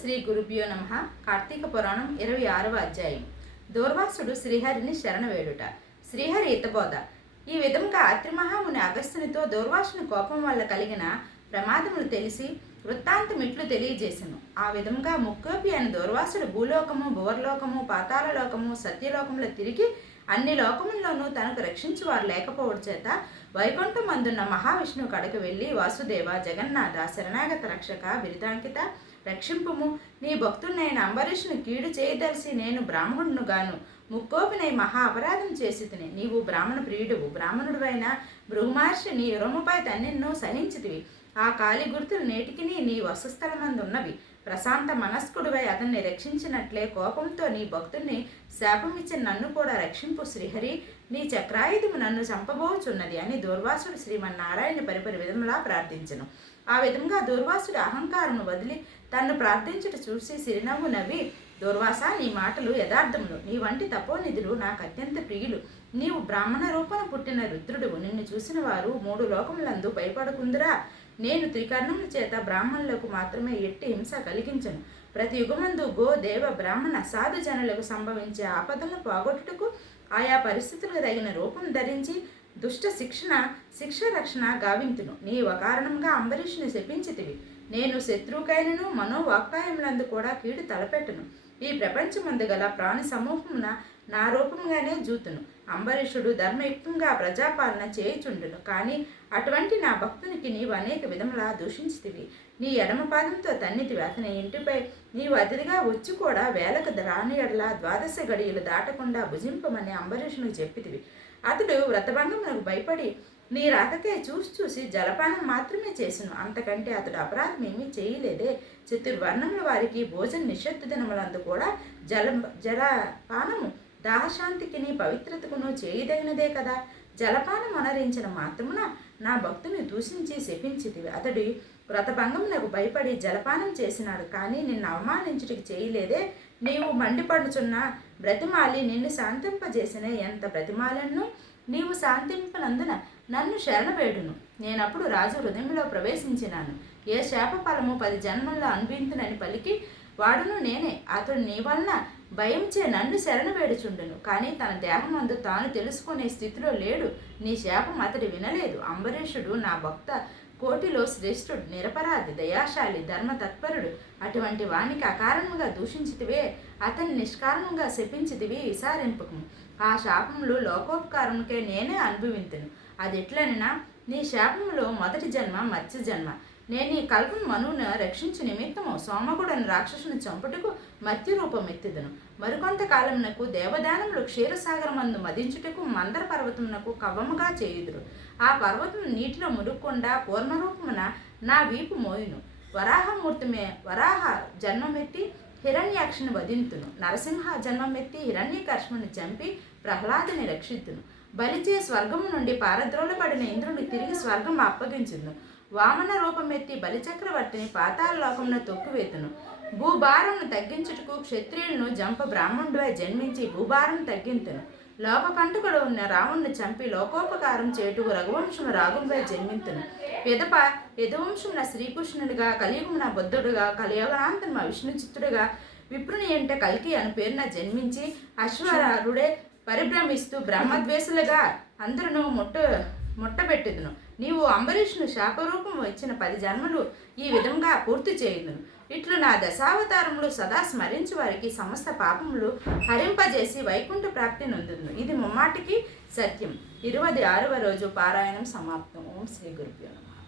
శ్రీ గురుభ్యో నమః. కార్తీక పురాణం 26వ అధ్యాయం. దూర్వాసుడు శ్రీహరిని శరణవేడుట. శ్రీహరి హితబోధ. ఈ విధంగా అత్రి మహాముని అగస్త్యునితో దూర్వాసుని కోపం వల్ల కలిగిన ప్రమాదములు తెలిసి వృత్తాంతమిట్లు తెలియజేసెను. ఆ విధంగా ముక్కోపి అయిన దూర్వాసుడు భూలోకము, భువర్లోకము, పాతాళలోకము, సత్యలోకములో తిరిగి అన్ని లోకముల్లోనూ తనకు రక్షించువారు లేకపోవడం చేత వైకుంఠమందున్న మహావిష్ణువు కడకు వెళ్ళి, వాసుదేవ, జగన్నాథ, శరణాగత రక్షక, బిరుదాంకిత, రక్షింపుము. నీ భక్తున్నైన అంబరీషుని కీడు చేయదలిసి నేను బ్రాహ్మణును గాను ముక్కోపినై మహా అపరాధం చేసి తిని. నీవు బ్రాహ్మణ ప్రియుడువు. బ్రాహ్మణుడువైన భృగుమహర్షి నీ యురముపై తన్నెన్నో సహించితివి. ఆ కాలి గుర్తులు నేటికి నీ వసస్థలమందున్నవి. ప్రశాంత మనస్కుడివై అతన్ని రక్షించినట్లే కోపంతో నీ భక్తుణ్ణి శాపమిచ్చిన నన్ను కూడా రక్షింపు శ్రీహరి. నీ చక్రాయుధము నన్ను చంపబోచున్నది అని దూర్వాసుడు శ్రీమన్నారాయణ పరిపరి విధములా ప్రార్థించను. ఆ విధంగా దూర్వాసుడు అహంకారమును వదిలి తన్ను ప్రార్థించుట చూసి సిరినవ్వు నవ్వి, దూర్వాస, నీ మాటలు యథార్థములు. నీ వంటి తపోనిధులు నాకు అత్యంత ప్రియులు. నీవు బ్రాహ్మణ రూపన పుట్టిన రుద్రుడువు. నిన్ను చూసిన వారు 3 లోకములందు భయపడకుందురా. నేను త్రికర్ణముల చేత బ్రాహ్మణులకు మాత్రమే ఎట్టి హింస కలిగించను. ప్రతి యుగమందు గో, దేవ, బ్రాహ్మణ, సాధు జనులకు సంభవించే ఆపదలను పోగొట్టుటకు ఆయా పరిస్థితులకు తగిన రూపం ధరించి దుష్ట శిక్ష రక్షణ గావింతును. నీ కారణంగా అంబరీషుని శపించితివి. నేను శత్రువుకైనను మనోవాక్కాయములందు కూడా కీడు తలపెట్టును. ఈ ప్రపంచమందు గల ప్రాణి సమూహమున నా రూపంగానే జూతును. అంబరీషుడు ధర్మయుక్తంగా ప్రజాపాలన చేయుచుండును. కానీ అటువంటి నా భక్తునికి నీవు అనేక విధములా దూషించితివి. నీ ఎడమ పాదంతో తన్నితివి. అతని ఇంటిపై నీవు అతిథిగా వచ్చి కూడా వేలకు రాని ఎడల 12 గడియలు దాటకుండా భుజింపమని అంబరీషునికి చెప్పితివి. అతడు వ్రతభంగమునకు భయపడి నీ రాకకే చూసి జలపానం మాత్రమే చేసిను. అంతకంటే అతడు అపరాధం ఏమీ చేయలేదే. చతుర్వర్ణముల వారికి భోజన నిషిద్ధ దినములందు కూడా జలపానము దాహశాంతికిని పవిత్రతకును చేయదగినదే కదా. జలపానం అనరించిన మాత్రమున నా భక్తుని దూషించి శపించితివి. అతడి వ్రతభంగమునకు భయపడి జలపానం చేసినాడు. కానీ నిన్ను అవమానించుటికి చేయలేదే. నీవు మండిపడుచున్న బ్రతిమాలి నిన్ను శాంతింపజేసిన ఎంత బ్రతిమాలను నీవు శాంతింపనందున నన్ను శరణవేడును. నేనప్పుడు రాజు హృదయంలో ప్రవేశించినాను. ఏ శాప ఫలము 10 జన్మల్లో అనుభవించునని పలికి వాడును నేనే. అతడు నీ వలన భయంచే నన్ను శరణవేడుచుండును. కానీ తన దేహమందు తాను తెలుసుకునే స్థితిలో లేడు. నీ శాపం అతడు వినలేదు. అంబరీషుడు నా భక్త కోటిలో శ్రేష్ఠుడు, నిరపరాధి, దయాశాలి, ధర్మతత్పరుడు. అటువంటి వానికి అకారణంగా దూషించితివే. అతన్ని నిష్కారణంగా శపించితివి. విసారింపకము. ఆ శాపములు లోకోపకారముకే నేనే అనుభవింతును. అది ఎట్లనినా నీ శాపములో మొదటి జన్మ మత్స్య జన్మ. నేను ఈ కల్పం మనువును రక్షించు నిమిత్తము సోమకుడని రాక్షసుని చంపుటకు మత్స్య రూపం ఎత్తిదును. మరికొంత కాలమునకు దేవదానములు క్షీరసాగరమందు మదించుటకు మందర పర్వతమునకు కవ్వముగా చేయుదురు. ఆ పర్వతం నీటిలో మురుక్కుండా పూర్ణరూపమున నా వీపు మోయును. వరాహ జన్మమెత్తి హిరణ్యాక్షుని వధింతును. నరసింహ జన్మమెత్తి హిరణ్యకర్షముని చంపి ప్రహ్లాదుని రక్షిద్దును. బలిచే స్వర్గము నుండి పారద్రోలబడిన ఇంద్రుని తిరిగి స్వర్గం అప్పగించును. వామన రూపమెత్తి బలిచక్రవర్తిని పాతాళ లోకమున తొక్కివేతును. భూభారమును తగ్గించుటకు క్షత్రియులను జంప బ్రాహ్మణుడివై జన్మించి భూభారం తగ్గింతును. లోకకంటకుడు ఉన్న రావణుని చంపి లోకోపకారం చేటుకు రఘువంశము రాఘునిపై జన్మింతును. పిదప యదువంశమున శ్రీకృష్ణుడిగా, కలియుగమున బుద్ధుడుగా, కలియుగాంతమ విష్ణుచిత్తుడుగా, విప్రుని ఎంట కల్కి అను పేరున జన్మించి అశ్వరుడే పరిభ్రమిస్తూ బ్రహ్మద్వేషులుగా అందరూ ముట్టబెట్టుదును. నీవు అంబరీషును శాపరూపం వచ్చిన 10 జన్మలు ఈ విధంగా పూర్తి చేయుదును. ఇట్లు నా దశావతారములు సదా స్మరించి వారికి సమస్త పాపములు హరింపజేసి వైకుంఠ ప్రాప్తి నొందును. ఇది ముమ్మాటికి సత్యం. 26వ రోజు పారాయణం సమాప్తం. ఓం శ్రీ గురుభ్యో నమః.